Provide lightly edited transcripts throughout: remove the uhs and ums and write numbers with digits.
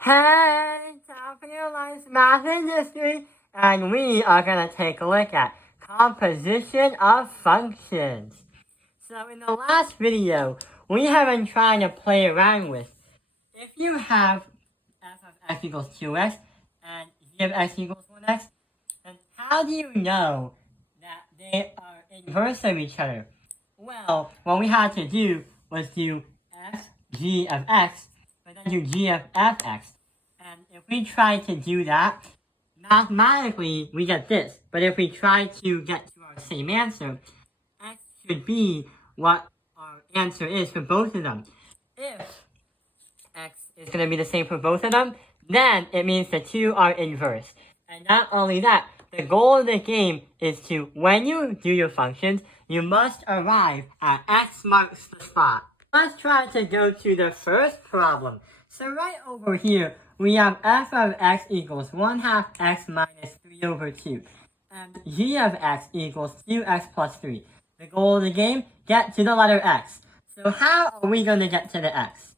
Hey, time for your life's math industry, and we are going to take a look at composition of functions. So in the last video, we have been trying to play around with if you have f of x equals 2x and g of x equals 1x, then how do you know that they are inverse of each other? Well, what we had to do was do f g of x, but then do g of fx. And if we try to do that, mathematically we get this. But if we try to get to our same answer, x should be what our answer is for both of them. If x is going to be the same for both of them, then it means the two are inverse. And not only that, the goal of the game is to, when you do your functions, you must arrive at x marks the spot. Let's try to go to the first problem. So right over here, we have f of x equals 1/2 x minus 3 over 2. And g of x equals 2x plus 3. The goal of the game, get to the letter x. So how are we going to get to the x?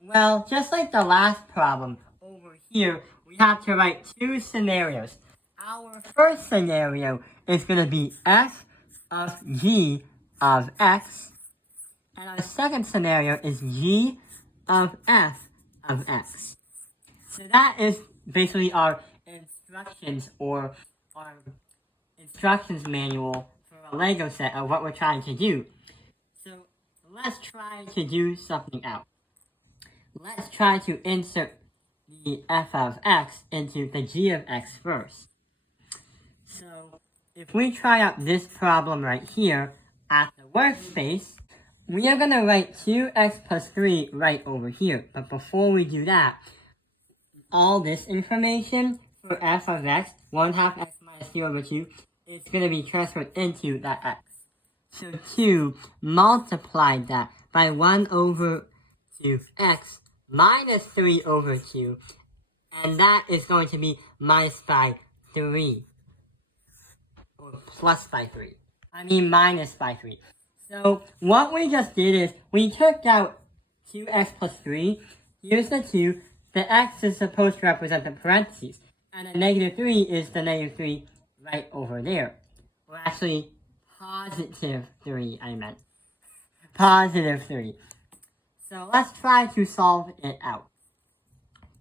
Well, just like the last problem, over here, we have to write two scenarios. Our first scenario is going to be f of g of x, and our second scenario is g of f of x. So that is basically our instructions or our instructions manual for a Lego set of what we're trying to do. So let's try to do something out. Let's try to insert the f of x into the g of x first. So if we try out this problem right here at the workspace, we are going to write 2x plus 3 right over here. But before we do that, all this information for f of x, 1/2 x minus 3 over 2, is going to be transferred into that x. So 2 multiplied that by 1 over 2x minus 3 over 2, and that is going to be minus by 3, or plus by 3. I mean minus by 3. So what we just did is we took out 2x plus 3, here's the 2, the x is supposed to represent the parentheses, and the negative 3 is the negative 3 right over there. Well, actually, positive 3, I meant. Positive 3. So let's try to solve it out.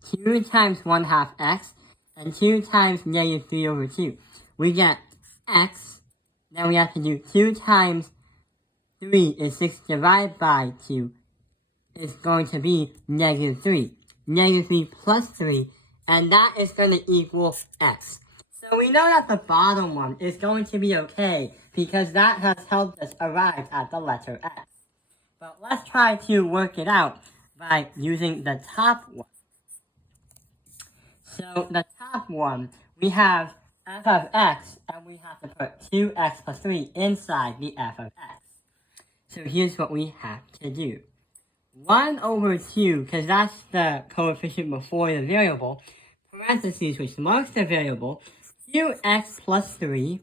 2 times 1/2 x and 2 times negative 3 over 2. We get x, then we have to do 2 times 3 is 6 divided by 2 is going to be negative 3. Negative 3 plus 3, and that is going to equal x. So we know that the bottom one is going to be okay, because that has helped us arrive at the letter x. But let's try to work it out by using the top one. So the top one, we have f of x, and we have to put 2x plus 3 inside the f of x. So here's what we have to do. 1 over 2, because that's the coefficient before the variable, parentheses, which marks the variable, 2x plus 3,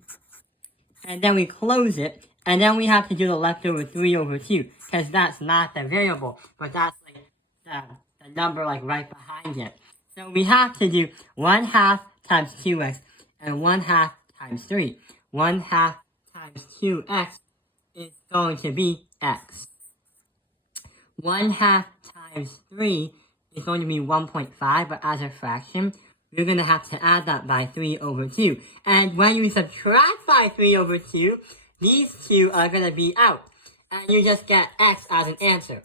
and then we close it, and then we have to do the leftover 3 over 2, because that's not the variable, but that's like the number like right behind it. So we have to do 1/2 times 2x and 1/2 times 3. 1/2 times 2x is going to be x. 1/2 times 3 is going to be 1.5, but as a fraction, we're going to have to add that by 3 over 2. And when you subtract by 3 over 2, these two are going to be out. And you just get x as an answer.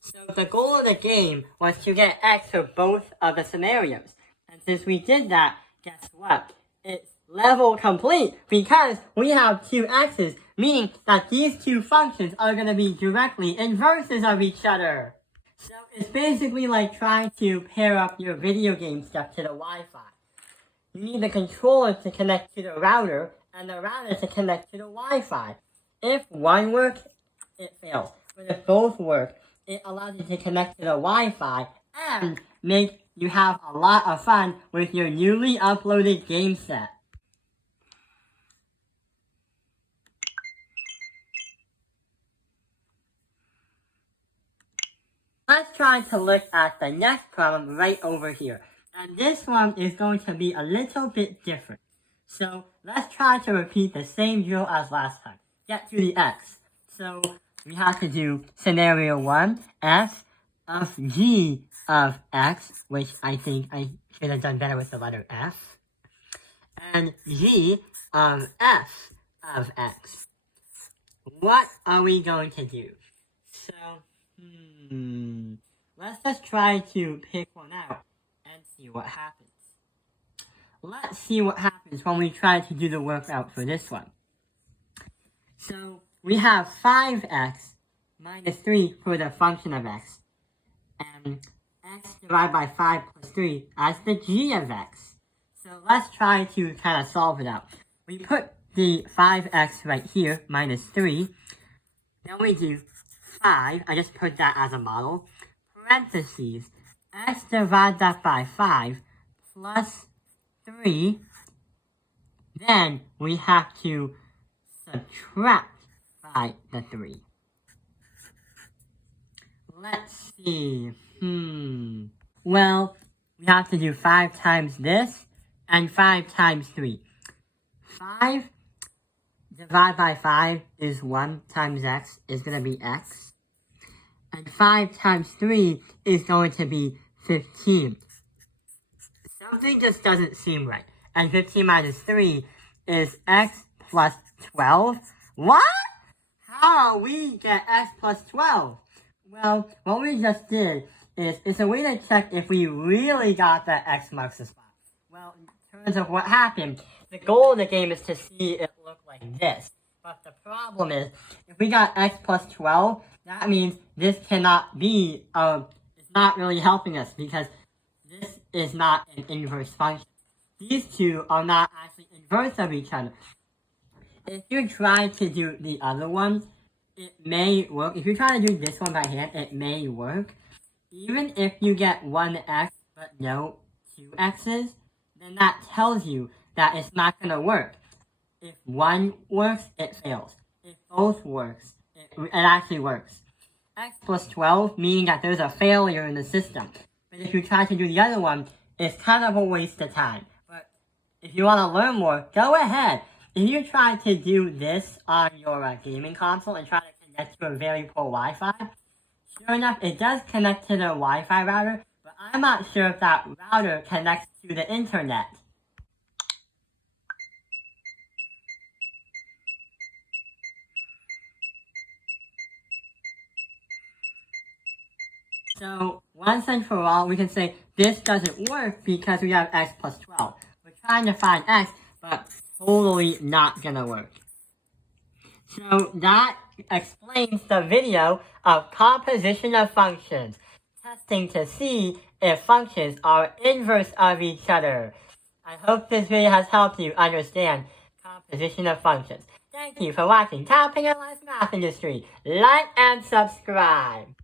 So the goal of the game was to get x for both of the scenarios. And since we did that, guess what? It's level complete because we have two x's, meaning that these two functions are going to be directly inverses of each other. So it's basically like trying to pair up your video game stuff to the Wi-Fi. You need the controller to connect to the router and the router to connect to the Wi-Fi. If one works, it fails. But if both work, it allows you to connect to the Wi-Fi and make you have a lot of fun with your newly uploaded game set. let's try to look at the next problem right over here. And this one is going to be a little bit different. So let's try to repeat the same drill as last time. Get to the x. So we have to do scenario 1, f of g of x, which I think I should have done better with the letter f, and g of f of x. What are we going to do? So, let's just try to pick one out and see what happens. Let's see what happens when we try to do the workout for this one. So, we have 5x minus 3 for the function of x, and x divided by 5 plus 3 as the g of x. So let's try to kind of solve it out. We put the 5x right here, minus 3. Then we do 5, I just put that as a model, parentheses, x divided by 5 plus 3. Then we have to subtract by the 3. Let's see. Well, we have to do 5 times this and 5 times 3. 5 divided by 5 is 1 times x is going to be x. And 5 times 3 is going to be 15. Something just doesn't seem right. And 15 minus 3 is x plus 12. What? How we get x plus 12? Well, what we just did is it's a way to check if we really got that x marks the spot. Well, in terms of what happened, the goal of the game is to see it look like this. But the problem is, if we got x plus 12, that means this cannot be, it's not really helping us because this is not an inverse function. These two are not actually inverse of each other. If you try to do the other one, it may work. If you try to do this one by hand, it may work. Even if you get 1x but no 2x's, then that tells you that it's not going to work. If one works, it fails. If both works, it actually works. X plus 12, meaning that there's a failure in the system. But if you try to do the other one, it's kind of a waste of time. But if you want to learn more, go ahead. If you try to do this on your gaming console and try to connect to a very poor Wi-Fi, sure enough, it does connect to the Wi-Fi router, but I'm not sure if that router connects to the internet. So, once and for all, we can say this doesn't work because we have x plus 12. We're trying to find x, but totally not gonna work. So that explains the video of composition of functions, testing to see if functions are inverse of each other. I hope this video has helped you understand composition of functions. Thank you for watching Top Penguin Math Industry. Like and subscribe.